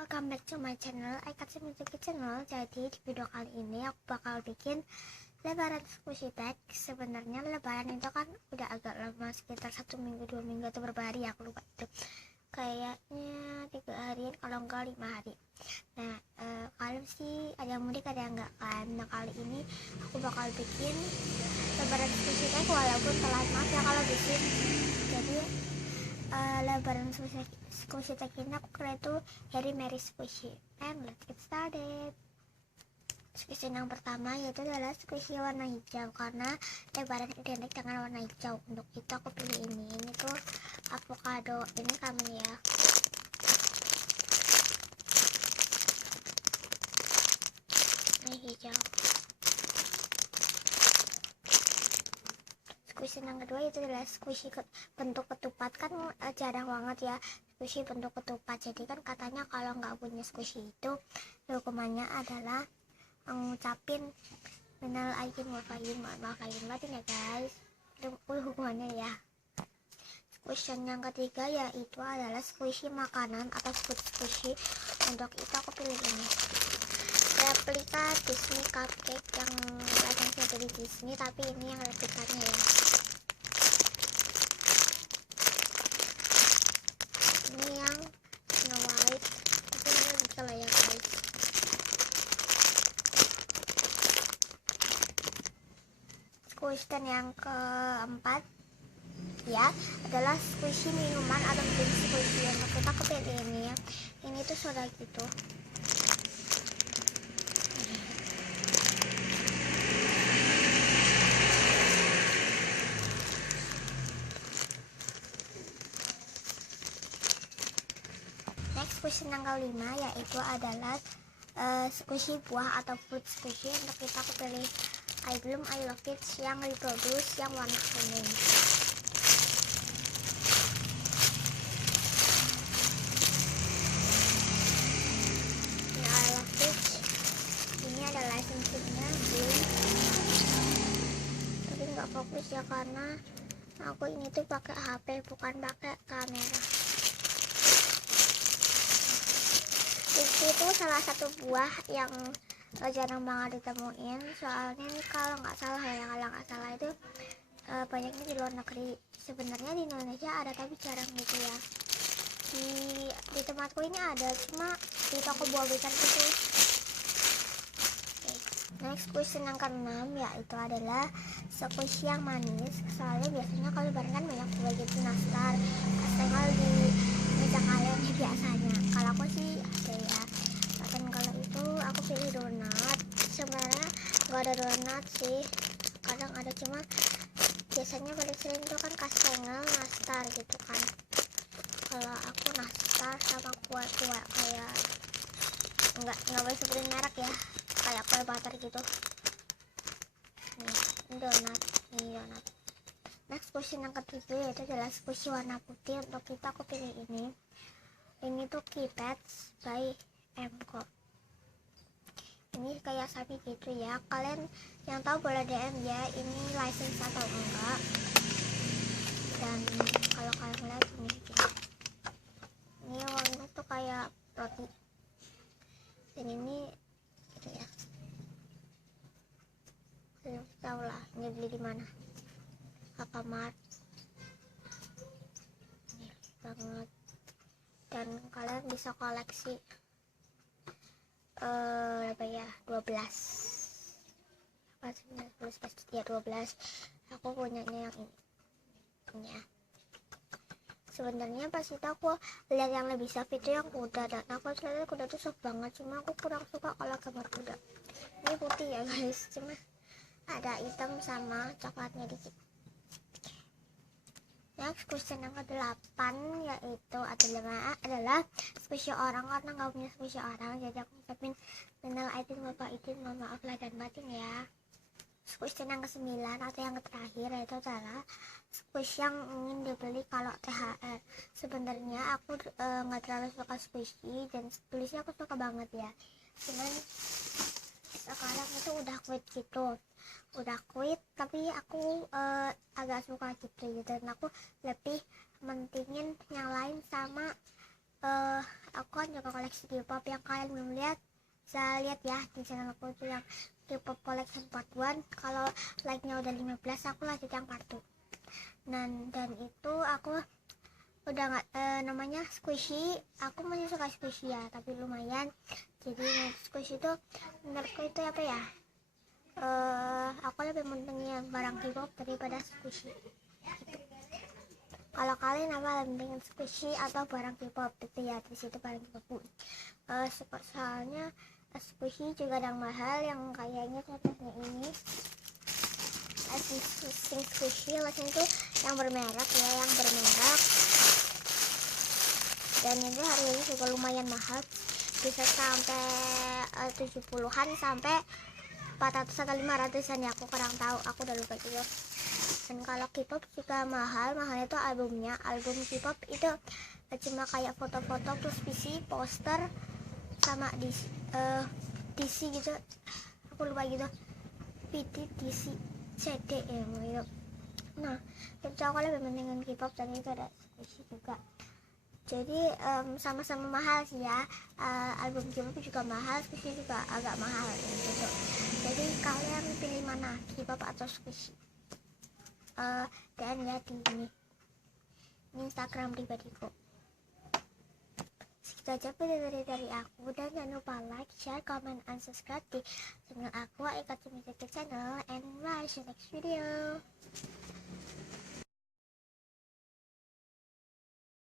Welcome back to my channel, iKatsumitsuki channel. Jadi di video kali ini aku bakal bikin lebaran squishy tag. Sebenarnya lebaran itu kan udah agak lama, sekitar 1 minggu 2 minggu atau berapa hari ya, aku lupa itu. Kayaknya 3 harian kalau enggak 5 hari. Nah kalian sih ada yang mudik ada yang enggak kan. Nah kali ini aku bakal bikin lebaran squishy tag walaupun telat, maaf ya kalau bikin. Jadi lebaran squishy tag ini aku kira itu Harry Mary squishy. And let's get started. Squishy yang pertama yaitu adalah squishy warna hijau, karena lebaran identik dengan warna hijau. Untuk itu aku pilih ini tuh avocado. Ini kami ya, ini hijau. Squishy yang kedua itu adalah squishy bentuk ketupat. Kan jarang banget ya squishy bentuk ketupat. Jadi kan katanya kalau nggak punya squishy itu hukumannya adalah ngucapin minal aidin wal faizin, maaf lahir batin ya guys. Itu hukumannya ya. Squishy yang ketiga yaitu adalah squishy makanan atau food squishy. Untuk itu aku pilih ini, replika Disney cupcake yang license dari Disney, tapi ini yang replikanya ya. Ini yang Snow White, tapi ini bisa lah ya guys. Squishy yang keempat ya adalah squishy minuman atau drink squishy. Untuk kita pilih ini ya, ini tuh soda gitu. Next squishy yang kelima yaitu adalah squishy buah atau fruit squishy. Untuk kita aku pilih I Bloom I Love It yang reproduce yang warna kuning. Ini I Love It, ini ada license-nya Bloom, tapi nggak fokus ya karena aku ini tuh pakai HP bukan pakai kamera. Itu salah satu buah yang jarang banget ditemuin, soalnya nih kalau nggak salah itu banyaknya di luar negeri. Sebenarnya di Indonesia ada tapi jarang gitu ya. Di tempatku ini ada, cuma di toko buah besar gitu. Next question yang keenam yaitu adalah squishy yang manis. Soalnya biasanya kalau lebaran kan banyak buah gitu, nastar, kastengel di meja kalian ya biasanya. Kalau aku sih ada ya. Dan kalau itu aku pilih donat. Sebenarnya nggak ada donat sih, kadang ada, cuma biasanya paling sering itu kan kastengel, nastar gitu kan. Kalau aku nastar sama kue-kue kayak nggak boleh sebutin merek ya, kayak kue butter gitu. Ini donat. Next question yang ketiga yaitu adalah squishy warna putih. Untuk kita aku pilih ini tuh Kipets by Emco. Ini kayak sapi gitu ya. Kalian yang tahu boleh DM ya, ini license atau enggak. Dan kalau kalian lihat ini warnanya tuh kayak roti. Dan ini gitu ya. Kalian tahu lah ini beli di mana? Alfamart. Ini banget. Dan kalian bisa koleksi apa ya, 12 ya 12. Aku punyanya yang ini ya. Sebenarnya pas itu aku lihat yang lebih soft itu yang kuda, dan aku lihat kuda tuh soft banget, cuma aku kurang suka kalau gambar kuda. Ini putih ya guys, cuma ada hitam sama coklatnya dikit. Next question yang ke-8 yaitu adalah squishy orang, karena nggak punya squishy orang jadi aku ngucapin minal aidin wal faizin, maaf lahir dan batin ya. Squishy yang ke-9 atau yang terakhir yaitu adalah squishy yang ingin dibeli kalau THR. Sebenarnya aku nggak terlalu suka squishy, dan squishy aku suka banget ya, cuman sekarang itu udah quit tapi aku agak suka gitu, dan aku lebih mentingin yang lain sama aku kan juga koleksi K-pop. Yang kalian belum lihat, bisa lihat ya di channel aku tuh yang K-pop collection part 1. Kalau like-nya udah 15, aku lanjut yang part 2. Dan itu aku udah nggak namanya squishy. Aku masih suka squishy ya, tapi lumayan. Jadi squishy itu menurutku itu apa ya, aku lebih mentingin barang K-pop daripada squishy gitu. Kalau kalian apa lebih pengen squishy atau barang K-pop itu ya, di situ barang K-pop. Soalnya squishy juga ada yang mahal, yang kayaknya contohnya ini squishy lesson itu yang bermerek ya, yang bermerek, dan itu harganya juga lumayan mahal, bisa sampai 70-an sampai 400 atau 500-an ya, aku kurang tahu, aku udah lupa juga. Dan kalau K-pop juga mahalnya itu album K-pop itu cuma kayak foto-foto plus PC, poster sama DC gitu, aku lupa gitu, PD, DC, CD ya gitu. Nah, itu aku lebih mendingan K-pop, dan itu ada squishy juga. Jadi sama-sama mahal sih ya, album K-pop juga mahal, squishy juga agak mahal gitu. Jadi kalian pilih mana, K-pop atau squishy? Dan ya di ini Instagram pribadiku. Segitu aja video dari aku, dan jangan lupa like, share, comment, and subscribe di channel aku, Eka Channel, and watch the next video.